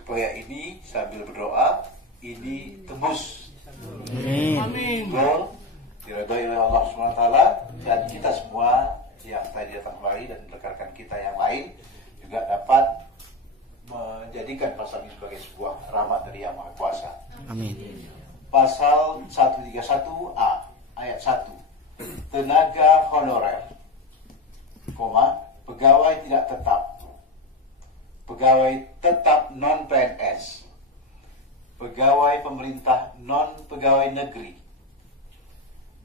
supaya ini sambil berdoa ini tembus. Amin. Betul, diridhoi oleh Allah SWT, dan kita semua yang tadi datang kembali dan rekan-rekan kita yang lain juga dapat menjadikan pasal ini sebagai sebuah rahmat dari Yang Maha Kuasa. Amin. Pasal 131A ayat 1, tenaga honorer, pegawai tidak tetap, pegawai tetap non-PNS, pegawai pemerintah non-pegawai negeri,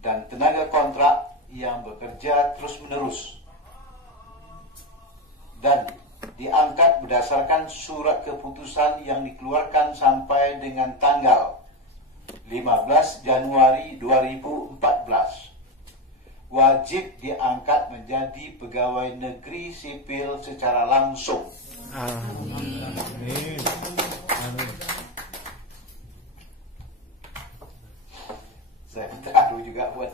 dan tenaga kontrak yang bekerja terus-menerus dan diangkat berdasarkan surat keputusan yang dikeluarkan sampai dengan tanggal 15 Januari 2014 wajib diangkat menjadi pegawai negeri sipil secara langsung. Amin. Saya minta juga buat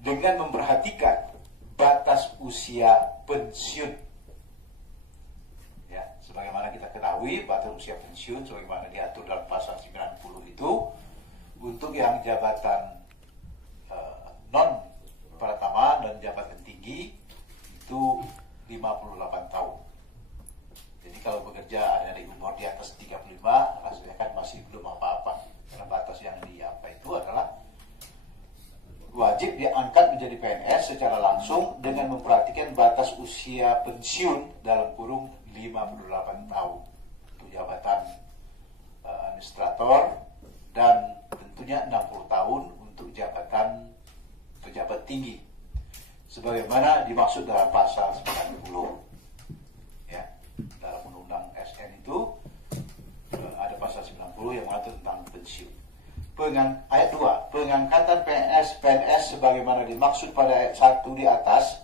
dengan memperhatikan batas usia pensiun. Ya, sebagaimana kita ketahui batas usia pensiun sebagaimana diatur dalam pasal 90 itu untuk yang jabatan non pratama dan jabatan tinggi itu 58 tahun. Jadi kalau bekerja ada di umur di atas 35 rasanya kan masih belum apa-apa. Karena batas yang itu adalah wajib diangkat menjadi PNS secara langsung dengan memperhatikan batas usia pensiun dalam kurung 58 tahun untuk jabatan administrator dan tentunya 60 tahun untuk jabatan pejabat tinggi sebagaimana dimaksud dalam pasal 90 ya, dalam undang-undang SN itu ada pasal 90 yang mengatur tentang pensiun. Ayat 2, pengangkatan PNS sebagaimana dimaksud pada ayat 1 di atas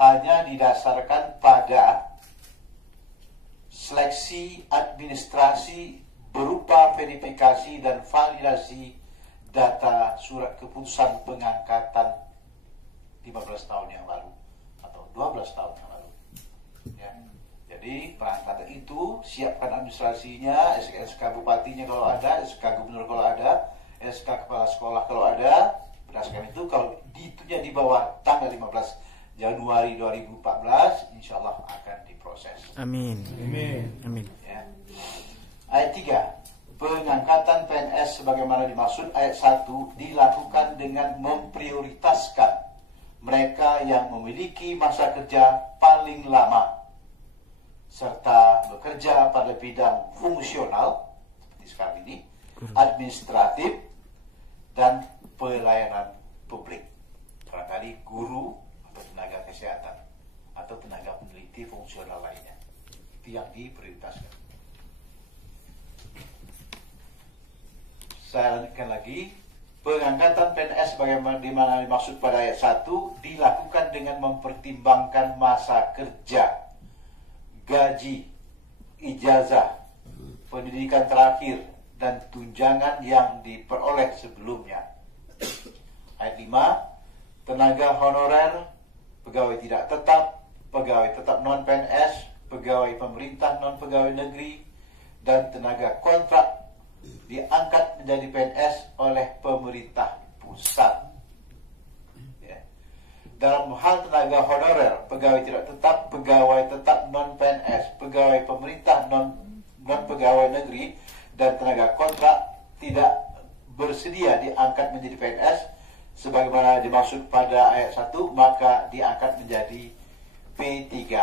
hanya didasarkan pada seleksi administrasi berupa verifikasi dan validasi data surat keputusan pengangkatan 15 tahun yang lalu atau 12 tahun yang lalu. Ya. Jadi pengangkatan itu siapkan administrasinya, SK bupatinya kalau ada, SK gubernur kalau ada, SK kepala sekolah kalau ada. Berdasarkan itu kalau ditunya di bawah tanggal 15 Januari 2014 insya Allah akan diproses. Amin. Amin. Amin. Ya. Ayat 3, pengangkatan PNS sebagaimana dimaksud ayat 1 dilakukan dengan memprioritaskan mereka yang memiliki masa kerja paling lama serta bekerja pada bidang fungsional seperti sekarang ini, administratif dan pelayanan publik. Barangkali guru atau tenaga kesehatan atau tenaga peneliti fungsional lainnya. Itu yang diprioritaskan. Saya lanjutkan lagi. Pengangkatan PNS sebagaimana dimaksud pada ayat 1 dilakukan dengan mempertimbangkan masa kerja, gaji, ijazah, pendidikan terakhir, dan tunjangan yang diperoleh sebelumnya. Ayat 5, tenaga honorer, pegawai tidak tetap, pegawai tetap non-PNS, pegawai pemerintah non-pegawai negeri, dan tenaga kontrak diangkat menjadi PNS oleh pemerintah pusat. Ya. Dalam hal tenaga honorer, pegawai tidak tetap, pegawai tetap non-PNS, pegawai pemerintah non-pegawai negeri, dan tenaga kontrak tidak bersedia diangkat menjadi PNS sebagaimana dimaksud pada ayat 1, maka diangkat menjadi P3K.